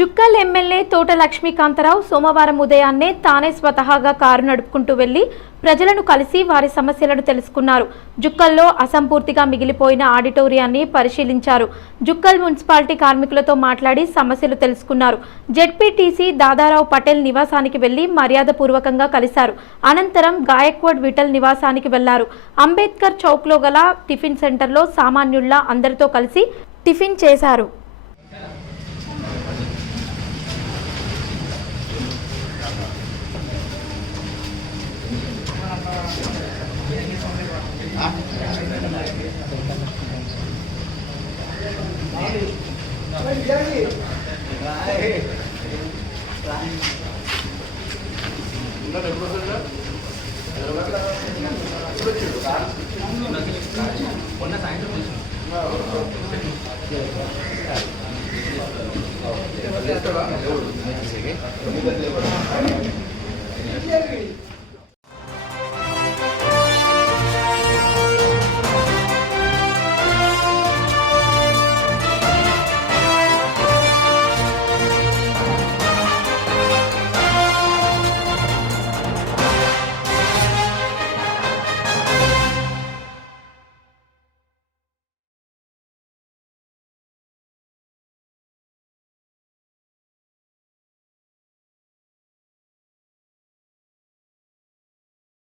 Jukkal MLA తోట లక్ష్మీకాంతరావు సోమవారం ఉదయాన్నే తానే స్వతహాగా కారు నడుపుకుంటూ వెళ్లి ప్రజలను కలిసి వారి సమస్యలను తెలుసుకున్నారు. జుక్కల్లో అసంపూర్తిగా మిగిలిపోయిన ఆడిటోరియాన్ని పరిశీలించారు. జుక్కల్ మున్సిపాలిటీ కార్మికులతో మాట్లాడి సమస్యలు తెలుసుకున్నారు. జెడ్పీటీసీ దాదారావు పటేల్ నివాసానికి వెళ్లి మర్యాదపూర్వకంగా కలిశారు. అనంతరం గాయక్వాడ్ విఠల్ నివాసానికి వెళ్లారు. అంబేద్కర్ చౌక్లో గల టిఫిన్ సెంటర్లో సామాన్యుల్లా అందరితో కలిసి టిఫిన్ చేశారు. సాయంత్రం